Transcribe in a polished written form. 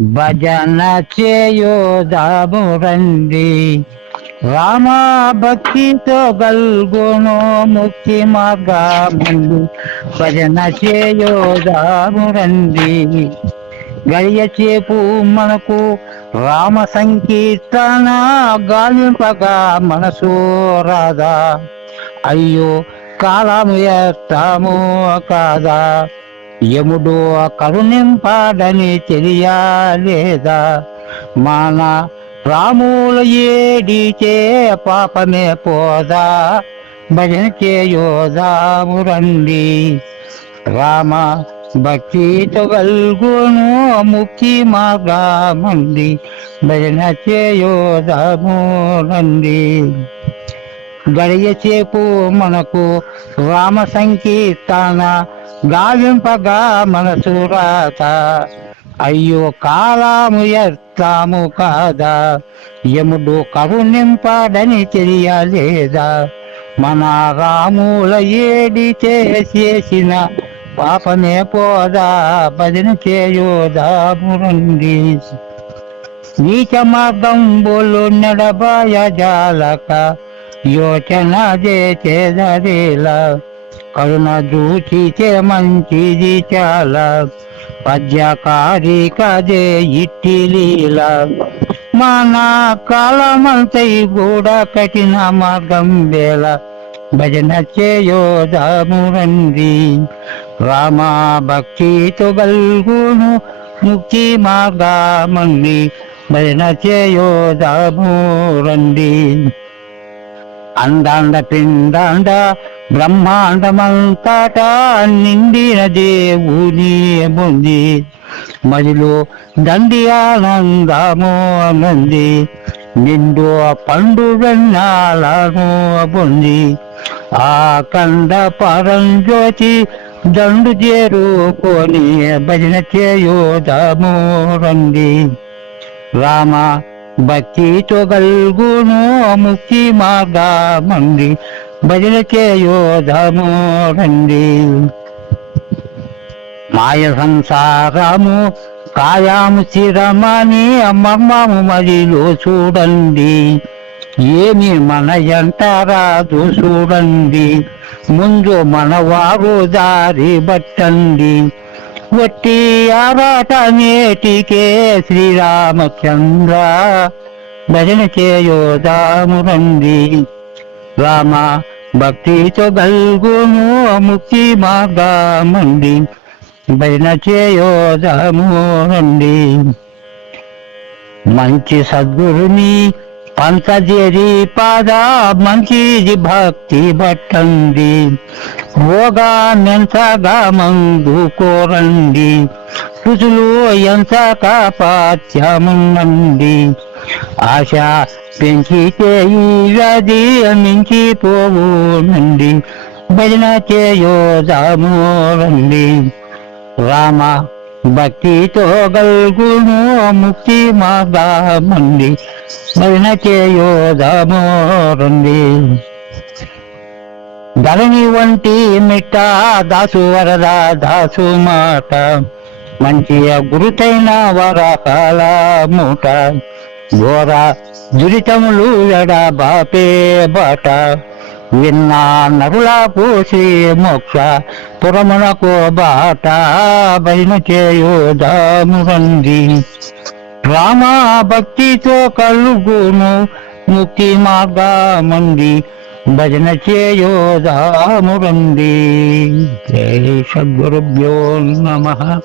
భజన చేయోదాము రండి. రామ భక్తితో గల్గును ముక్తి మార్గమందు. భజన చేయోదాము రండి. గడియ చేపు మనకు రామ సంకీర్తన గాలింపగా మనసు రాదా. అయ్యో కాలము ఎత్తాము కాదా. యముడు కరుణింపాడని తెలియలేదా. మన రాములు ఏడిచే పాపమే పోదా. భజన చేయోదాము రండి. రామ భక్తితో గల్గును ముక్తి మార్గమంది. భజన చేయోదాము రండి. గడియ చేపు మనకు రామ సంకీర్తన గావింపగా మనసు రాత. అయ్యో కాలము ఎత్తాము కాదా. యముడు కరుణింపాడని తెలియలేదా. మన రాముల ఏడితే చేసిన పాపమే పోదా. భజన చేయోదాము రండి. నీచ మార్గం బోలు నడబాయ జాలక యోచన చేసేదరేలా. కరుణ దూచితే మంచిది చాలా. పద్యకారి కదే ఇట్టి లీల. మన కాలమంతై కూడా కఠిన మార్గం వేళ. భజన చేయోదాము రండి. రామ భక్తితో గల్గును ముక్తి మార్గమంది. భజన చేయోదాము రండి. అండాండ పిండాండ బ్రహ్మాండమంతటా నిండిన దేవుని ఉంది. మదిలో దండి ఆనందము అనంది. నిండు పండు వెన్నాలను పొంది. ఆ కండ పరంజ్యోతి దండు చేరుకొని. భజన చేయోదాము రండి. రామ భక్తితో గల్గును ముక్తి మార్గమంది. భజన చేయోదాము రండి. మాయ సంసారము కాయాము స్థిరమని మర్మము మదిలో చూడండి. ఏమి మన ఎంటరాదు చూడండి. ముందు మనవారు దారి బట్టండి. వట్టి ఆరాట నేటికే శ్రీరామచంద్ర. భజన చేయోదాము రండి. రామ భక్తితో గల్గును ముక్తి మార్గమంది. భజన చేయోదాము రండి. మంచి సద్గురుని పంచజేరి పాద మంచిది భక్తి పట్టండి. భోగాన్నెంతగా మందు కోరండి. రుచులు ఎంతక పాత్యముండండి. ఆశ పెంచితే ఈ వ్యాధి మించిపోవునండి. భజన చేయోదాము రండి. రామ భక్తితో గల్గును ముక్తి మార్గమంది. భజన చేయోదాము రండి. ధరణి వంటి మిట్ట దాసు వరద దాసు మాట. మంచి గురుతైన వరకాల మూట. ఘోర దురితములు ఎడ బాపే బాట. విన్నా నరులకు శ్రీ మోక్ష పురమునకు బాట. భజన చేయోదాము రండి. రామ భక్తితో కలుగును ముక్తి మార్గమంది. భజన చేయోదాము రండి. జై సద్గురుభ్యో నమః.